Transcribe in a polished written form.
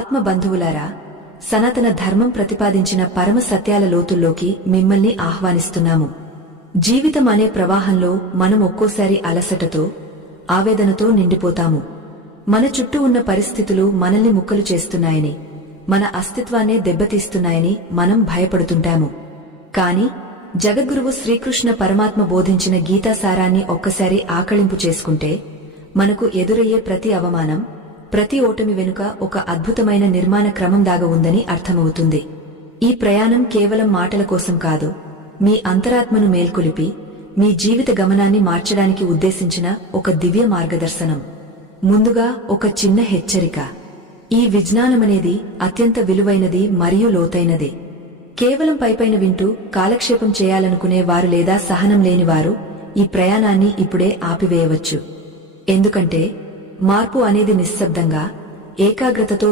ఆత్మబంధువులారా, సనాతన ధర్మం ప్రతిపాదించిన పరమ సత్యాల లోతుల్లోకి మిమ్మల్ని ఆహ్వానిస్తున్నాము. జీవితం అనే ప్రవాహంలో మనం ఒక్కోసారి అలసటతో, ఆవేదనతో నిండిపోతాము. మన చుట్టూ ఉన్న పరిస్థితులు మనల్ని ముక్కలు చేస్తున్నాయని, మన అస్తిత్వాన్నే దెబ్బతీస్తున్నాయని మనం భయపడుతుంటాము. కాని జగద్గురువు శ్రీకృష్ణ పరమాత్మ బోధించిన గీతాసారాన్ని ఒక్కసారి ఆకళింపు చేసుకుంటే మనకు ఎదురయ్యే ప్రతి అవమానం, ప్రతి ఓటమి వెనుక ఒక అద్భుతమైన నిర్మాణ క్రమం దాగ ఉందని అర్థమవుతుంది. ఈ ప్రయాణం కేవలం మాటల కోసం కాదు, మీ అంతరాత్మను మేల్కొలిపి మీ జీవిత గమనాన్ని మార్చడానికి ఉద్దేశించిన ఒక దివ్య మార్గదర్శనం. ముందుగా ఒక చిన్న హెచ్చరిక. ఈ విజ్ఞానమనేది అత్యంత విలువైనది మరియు లోతైనది. కేవలం పైపైన వింటూ కాలక్షేపం చేయాలనుకునే వారు లేదా సహనం లేనివారు ఈ ప్రయాణాన్ని ఇప్పుడే ఆపివేయవచ్చు. ఎందుకంటే మార్పు అనేది నిశ్శబ్దంగా, ఏకాగ్రతతో